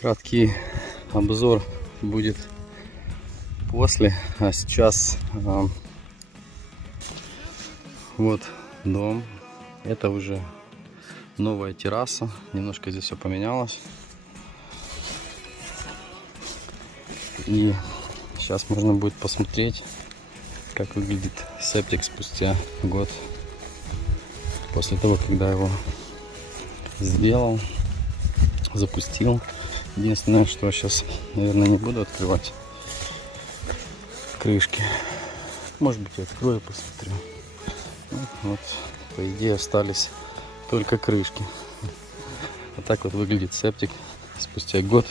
Краткий обзор будет после. А сейчас вот дом. Это уже новая терраса. Немножко здесь все поменялось. И сейчас можно будет посмотреть, как выглядит септик спустя год после того, когда его сделал, запустил. Единственное, что сейчас, наверное, не буду открывать крышки. Может быть, я открою, посмотрю. Вот, по идее, остались только крышки. Вот так вот выглядит септик спустя год.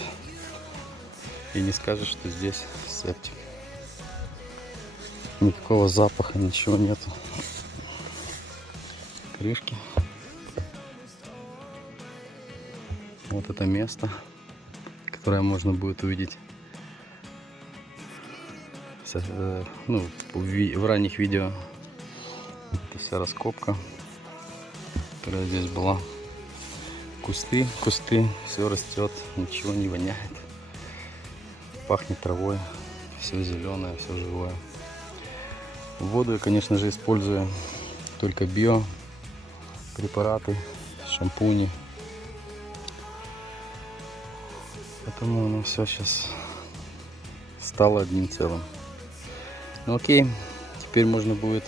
И не скажешь, что здесь септик. Никакого запаха, ничего нету. Крышки. Вот это место, которое можно будет увидеть в ранних видео. Это вся раскопка, которая здесь была. Кусты, все растет, ничего не воняет. Пахнет травой, все зеленое, все живое. Воду я, конечно же, использую только биопрепараты, шампуни. Поэтому оно все сейчас стало одним целым. Ну окей, теперь можно будет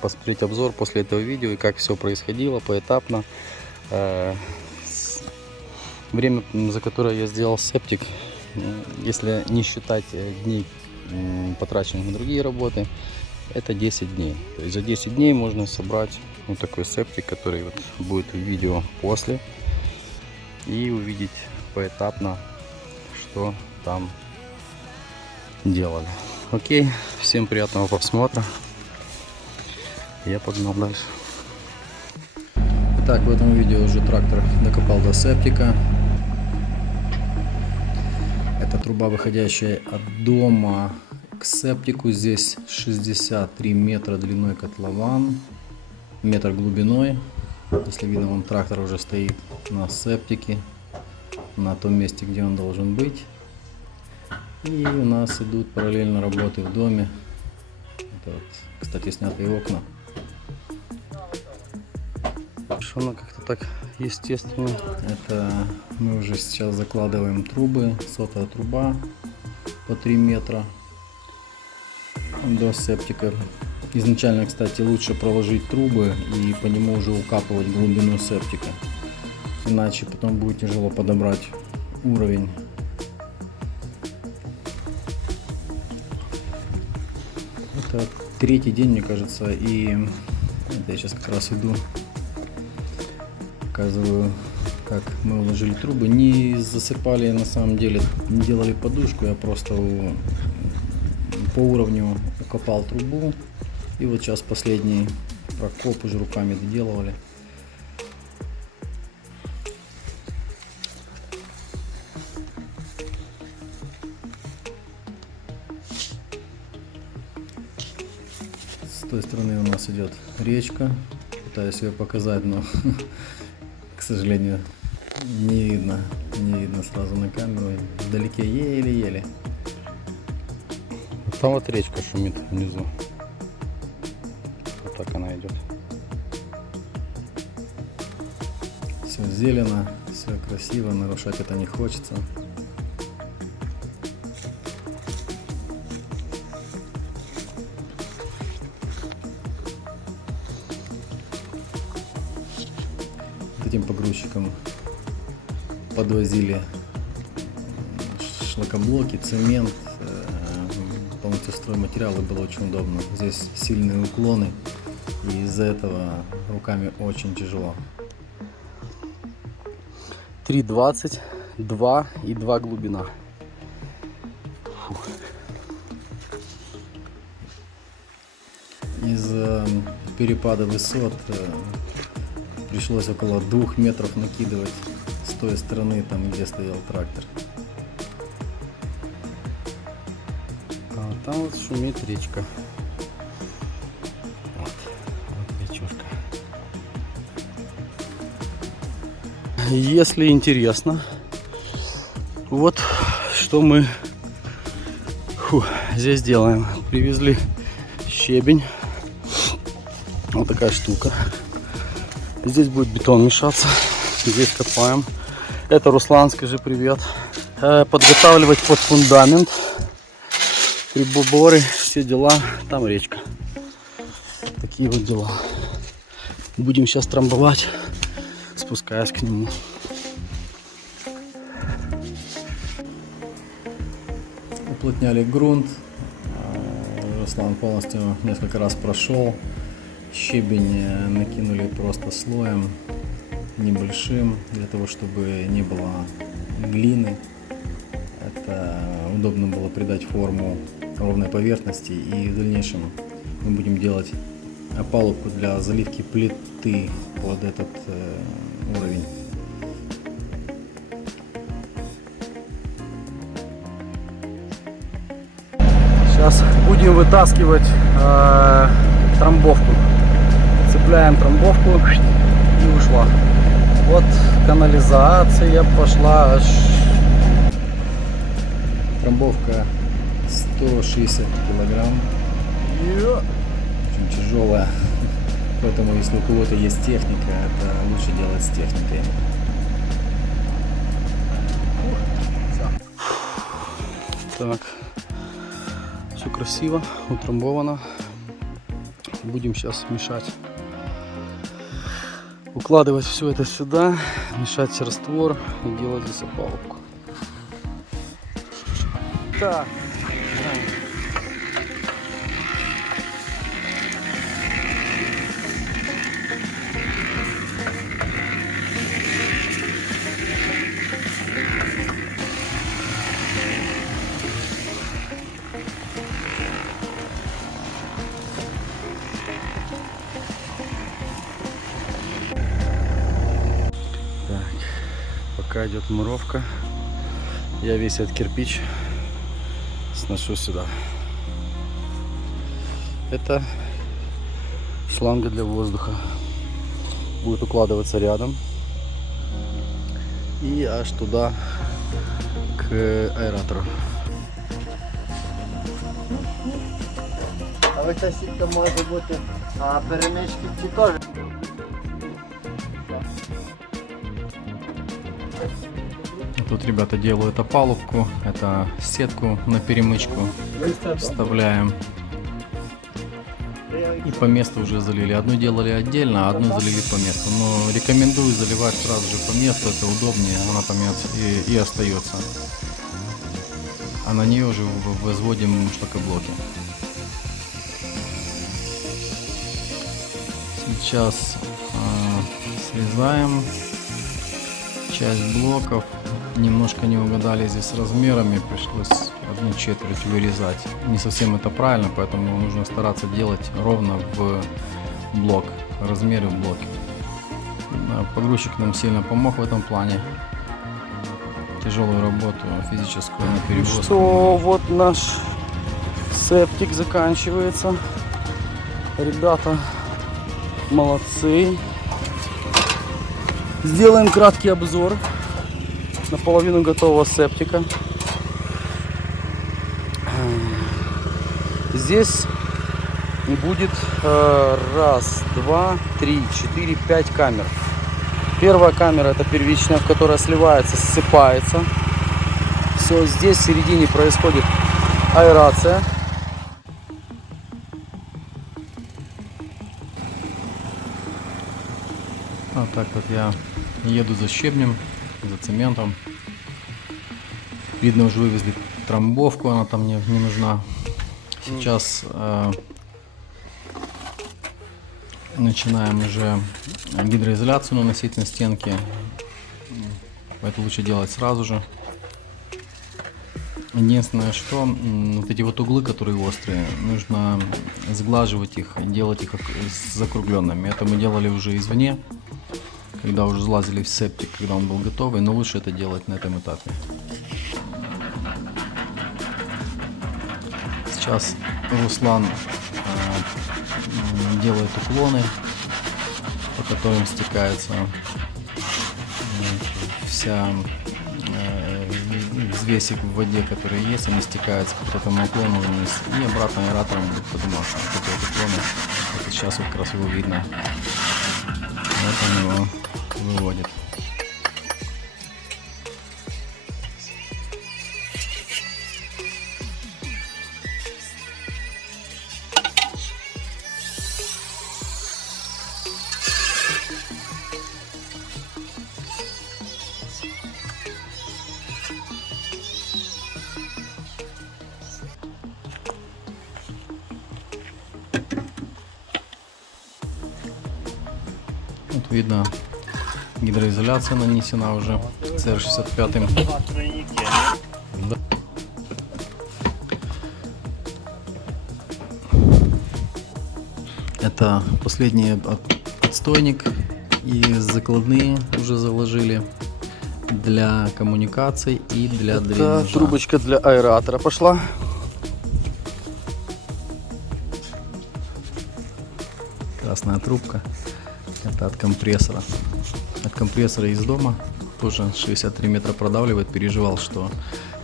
посмотреть обзор после этого видео и как все происходило поэтапно. Время, за которое я сделал септик, если не считать дней, потраченных на другие работы, это 10 дней. То есть за 10 дней можно собрать вот такой септик, который вот будет в видео после, и увидеть поэтапно, что там делали. Окей, всем приятного просмотра. Я погнал дальше. Так, в этом видео уже трактор докопал до септика. Это труба, выходящая от дома к септику. Здесь 63 метра длиной котлован, метр глубиной. Если видно, вон трактор уже стоит на септике, на том месте, где он должен быть. И у нас идут параллельно работы в доме. Это вот, кстати, снятые окна. Что оно как-то так естественно. Это мы уже сейчас закладываем трубы. Сотая труба по 3 метра до септика. Изначально, кстати, лучше проложить трубы и по нему уже укапывать глубину септика. Иначе потом будет тяжело подобрать уровень. Это третий день, мне кажется, и я сейчас как раз иду, показываю, как мы уложили трубы. Не засыпали, на самом деле, не делали подушку, я просто по уровню укопал трубу. И вот сейчас последний прокоп уже руками доделывали. С той стороны у нас идет речка. Пытаюсь ее показать, но, к сожалению, не видно сразу на камеру. Вдалеке еле-еле. Там вот речка шумит внизу. Вот так она идет. Все зелено, все красиво, нарушать это не хочется. Этим погрузчиком подвозили шлакоблоки, цемент, полностью стройматериалы, было очень удобно. Здесь сильные уклоны, и из-за этого руками очень тяжело. 3,20, 2 и 2 глубина. Фух. Из-за перепада высот пришлось около 2 метров накидывать с той стороны, там где стоял трактор. А там вот шумит речка. Вот речушка. Если интересно, Вот что мы здесь делаем. Привезли щебень. Вот такая штука. Здесь будет бетон мешаться. Здесь копаем. Это Руслан, скажи привет. Подготавливать под фундамент. Приборы, все дела. Там речка. Такие вот дела. Будем сейчас трамбовать, спускаясь к нему. Уплотняли грунт. Руслан полностью несколько раз прошел. Щебень накинули просто слоем небольшим, для того, чтобы не было глины. Это удобно было придать форму ровной поверхности, и в дальнейшем мы будем делать опалубку для заливки плиты под этот уровень. Сейчас будем вытаскивать трамбовку. Цепляем трамбовку и ушла. Вот канализация пошла аж. Трамбовка 160 килограмм. Очень тяжелая. Поэтому если у кого-то есть техника, это лучше делать с техникой. Так, все красиво, утрамбовано. Будем сейчас мешать, укладывать все это сюда, мешать раствор и делать здесь опалубку. Так. Пока идет муровка, я весь этот кирпич сношу сюда. Это шланга для воздуха. Будет укладываться рядом и аж туда к аэратору. А оця сітка може бути, а перемички ці теж. Тут ребята делают опалубку, это сетку на перемычку вставляем. И по месту уже залили. Одну делали отдельно, а одну залили по месту. Но рекомендую заливать сразу же по месту, это удобнее, она по месту и остается. А на нее уже возводим шлакоблоки. Сейчас срезаем часть блоков. Немножко не угадали здесь с размерами, пришлось 1/4 вырезать. Не совсем это правильно, поэтому нужно стараться делать ровно в блок, размеры в блоке. Погрузчик нам сильно помог в этом плане. Тяжелую работу физическую на перевозку. Что, вот наш септик заканчивается. Ребята молодцы. Сделаем краткий обзор наполовину готового септика. Здесь будет 1, 2, 3, 4, 5 камер. Первая камера — это первичная, в которой сливается, ссыпается. Все, здесь в середине происходит аэрация. Вот так вот я еду за щебнем, за цементом. Видно, уже вывезли трамбовку, она там мне не нужна. Сейчас начинаем уже гидроизоляцию наносить на стенки. Это лучше делать сразу же. Единственное, что вот эти вот углы, которые острые, нужно сглаживать их, делать их закругленными. Это мы делали уже извне, когда уже залазили в септик, когда он был готовый, но лучше это делать на этом этапе. Сейчас Руслан делает уклоны, по которым стекается взвесик в воде, которые есть, они стекаются по этому уклону вниз. И обратно аэратором будет подниматься. Вот эти вот уклоны. Это сейчас вот как раз его видно. Вот он его выводит. Вот видно, гидроизоляция нанесена уже CR65. Два тройники. Да. Это последний отстойник и закладные уже заложили для коммуникаций и для дренажа. Трубочка для аэратора пошла. Красная трубка. Это от компрессора. От компрессора из дома. Тоже 63 метра продавливает. Переживал, что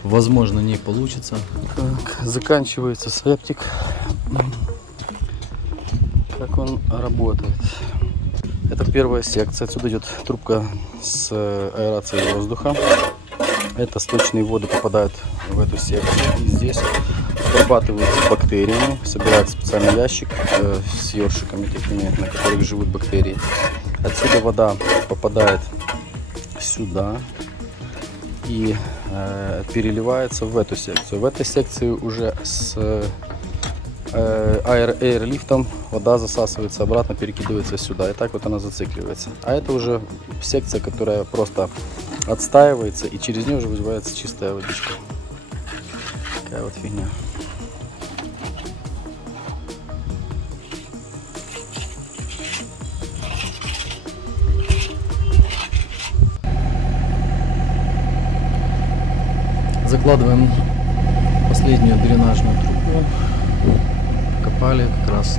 возможно не получится. Так, заканчивается септик. Как он работает? Это первая секция. Отсюда идет трубка с аэрацией воздуха. Это сточные воды попадают в эту секцию. И здесь обрабатываются бактериями. Собирается специальный ящик с ёршиками, такими, на которых живут бактерии. Отсюда вода попадает сюда и переливается в эту секцию. В этой секции уже с аэрлифтом вода засасывается обратно, перекидывается сюда. И так вот она зацикливается. А это уже секция, которая просто отстаивается, и через нее уже вызывается чистая водичка. Такая вот фигня. Закладываем последнюю дренажную трубу. Копали как раз.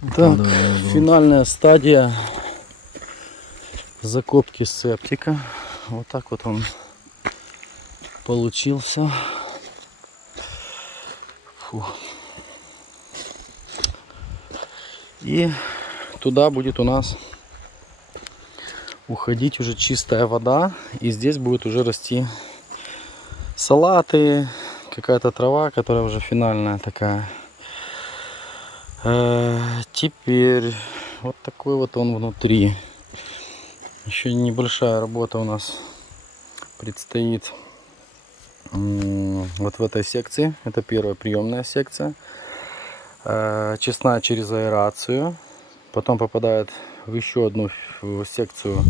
Так, Вкладываем его. финальная стадия закопки септика. Вот так вот он получился. Фу. И туда будет у нас уходить уже чистая вода, и здесь будет уже расти салаты, какая-то трава, которая уже финальная такая. Теперь вот такой вот он внутри. Еще небольшая работа у нас предстоит вот в этой секции. Это первая приемная секция. Честная через аэрацию. Потом попадает в еще одну секцию,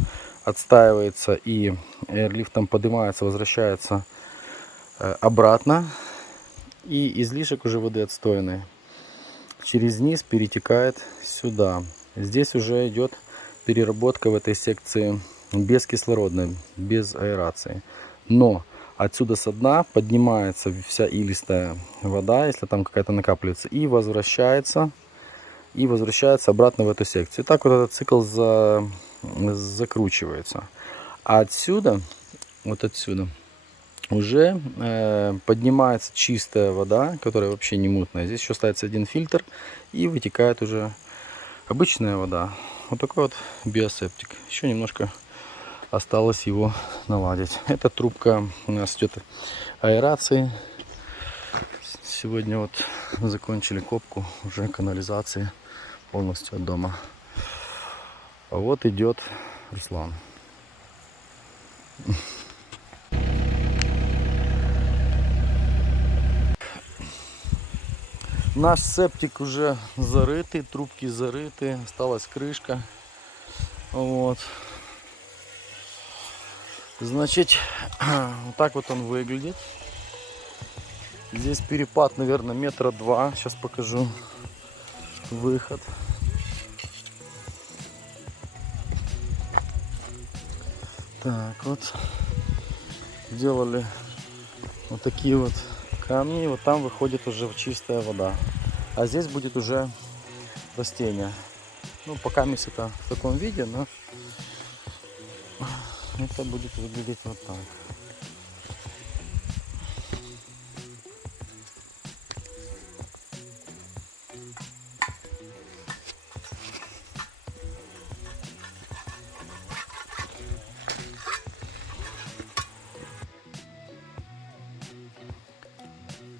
отстаивается и аэрлифтом поднимается, возвращается обратно. И излишек уже воды отстойной через низ перетекает сюда. Здесь уже идет переработка в этой секции бескислородной, без аэрации. Но отсюда со дна поднимается вся илистая вода, если там какая-то накапливается, и возвращается обратно в эту секцию. И так вот этот цикл закручивается. А отсюда, вот отсюда, уже поднимается чистая вода, которая вообще не мутная. Здесь еще ставится один фильтр, и вытекает уже обычная вода. Вот такой вот биосептик. Еще немножко осталось его наладить. Эта трубка у нас идет аэрации. Сегодня вот закончили копку уже канализации полностью от дома. А вот идет Руслан. Наш септик уже зарытый, трубки зарыты, осталась крышка. Вот. Значит, вот так вот он выглядит. Здесь перепад, наверное, 2 метра. Сейчас покажу выход. Так, вот сделали вот такие вот камни, вот там выходит уже чистая вода, а здесь будет уже растение. Ну, пока мисс это в таком виде, но это будет выглядеть вот так.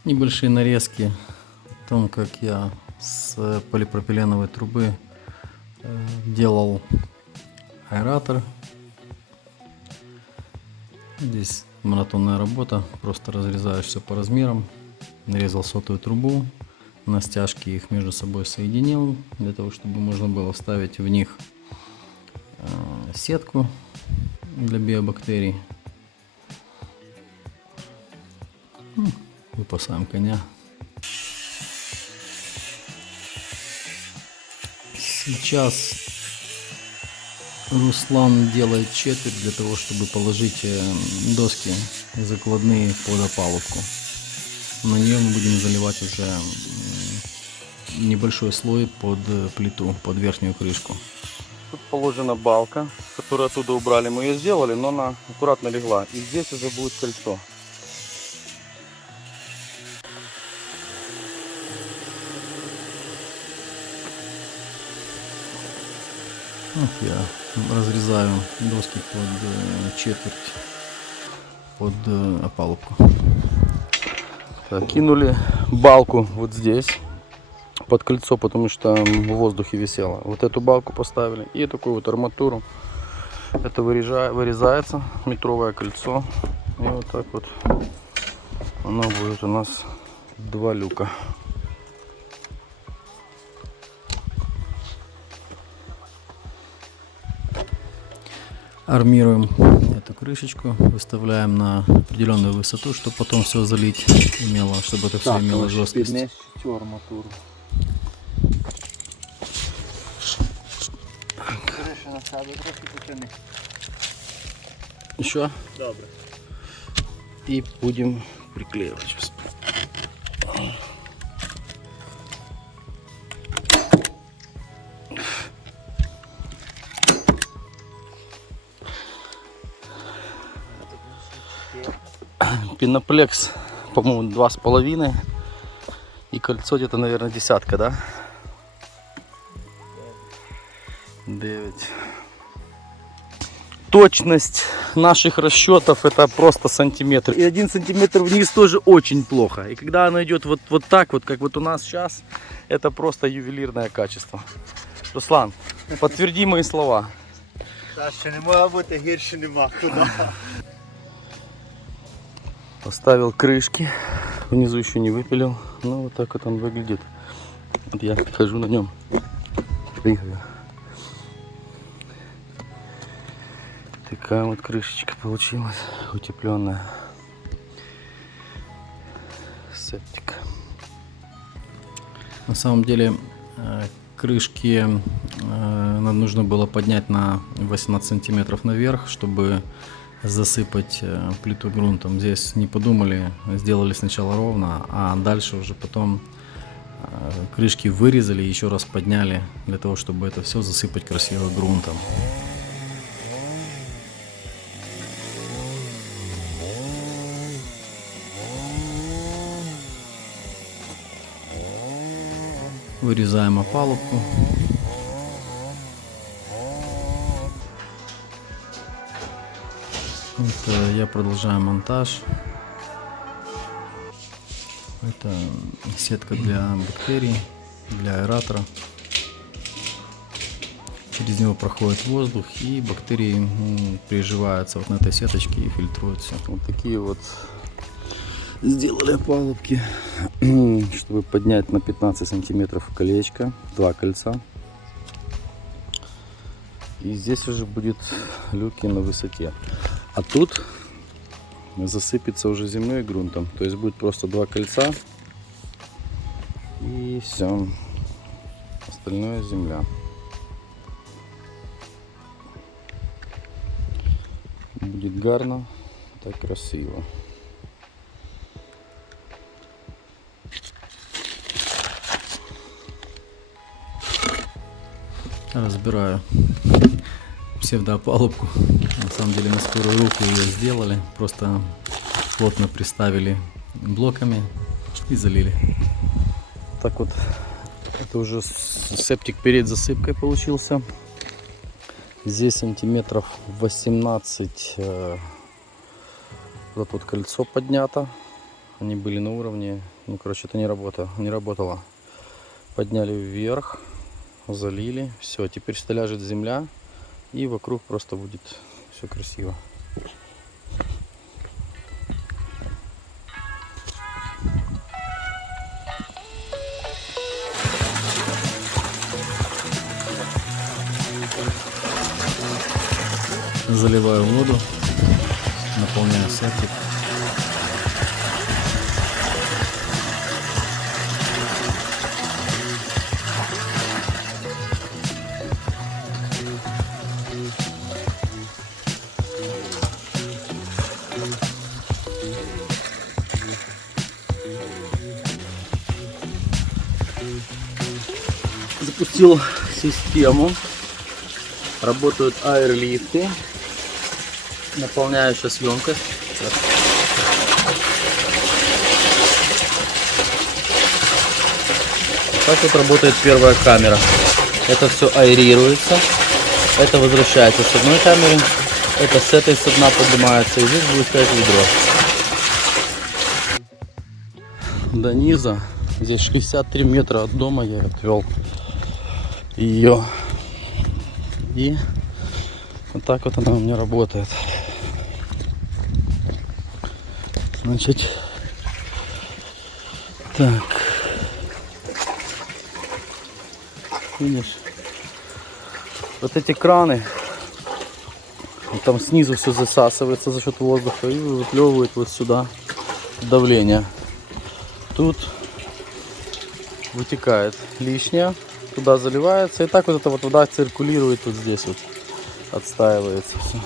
Небольшие нарезки о том, как я с полипропиленовой трубы делал аэратор. Здесь монотонная работа, просто разрезаешь все по размерам. Нарезал сотую трубу, на стяжки их между собой соединил, для того, чтобы можно было вставить в них сетку для биобактерий. Выпасаем коня. Сейчас Руслан делает четверть для того, чтобы положить доски закладные под опалубку. На нее мы будем заливать уже небольшой слой под плиту, под верхнюю крышку. Тут положена балка, которую оттуда убрали. Мы ее сделали, но она аккуратно легла. И здесь уже будет кольцо. Вот я разрезаю доски под четверть, под опалубку. Так, кинули балку вот здесь под кольцо, потому что в воздухе висела. Вот эту балку поставили и такую вот арматуру. Это вырезается метровое кольцо. И вот так вот оно будет у нас 2 люка. Армируем эту крышечку, выставляем на определенную высоту, чтобы потом все залить имело, чтобы это все имело жесткость. Арматуру. Кришу на себе трохи потяни. Еще. Добре. И будем приклеивать сейчас. Пеноплекс, по-моему, 2,5. И кольцо где-то, наверное, 10, да? 9. Точность наших расчетов это просто сантиметр. И 1 сантиметр вниз тоже очень плохо. И когда оно идет вот так вот, как вот у нас сейчас, это просто ювелирное качество. Руслан, подтверди мои слова. Та що не може бути, гірше нема куди. Поставил крышки, внизу еще не выпилил, но вот так вот он выглядит. Вот я хожу на нем, прыгаю. Такая вот крышечка получилась, утепленная. Септик. На самом деле крышки нам нужно было поднять на 18 сантиметров наверх, чтобы засыпать плиту грунтом. Здесь не подумали, сделали сначала ровно, а дальше уже потом крышки вырезали и еще раз подняли для того, чтобы это все засыпать красиво грунтом. Вырезаем опалубку. Вот, я продолжаю монтаж. Это сетка для бактерий, для аэратора. Через него проходит воздух, и бактерии приживаются вот на этой сеточке и фильтруют все. Вот такие вот сделали опалубки, чтобы поднять на 15 сантиметров колечко, 2 кольца. И здесь уже будет люки на высоте. А тут засыпется уже земной грунтом. То есть будет просто 2 кольца. И все. Остальное земля. Будет гарно, так красиво. Разбираю псевдоопалубку. На самом деле на скорую руку ее сделали. Просто плотно приставили блоками и залили. Так вот, это уже септик перед засыпкой получился. Здесь сантиметров 18 вот тут кольцо поднято. Они были на уровне, ну короче, это не работало. Подняли вверх, залили, все, теперь ляжет земля и вокруг просто будет все красиво. Заливаю воду, наполняю септик. Запустил систему. Работают аэрлифты. Наполняю сейчас емкость. Так вот работает первая камера. Это все аэрируется. Это возвращается с одной камеры. Это с этой со дна поднимается. И здесь будет стоять ведро. До низа. Здесь 63 метра от дома я отвел ее. И вот так вот она у меня работает. Значит, так, видишь, вот эти краны, там снизу все засасывается за счет воздуха и выплевывает вот сюда давление. Тут вытекает лишнее, туда заливается, и так вот эта вот вода циркулирует вот здесь вот, отстаивается все.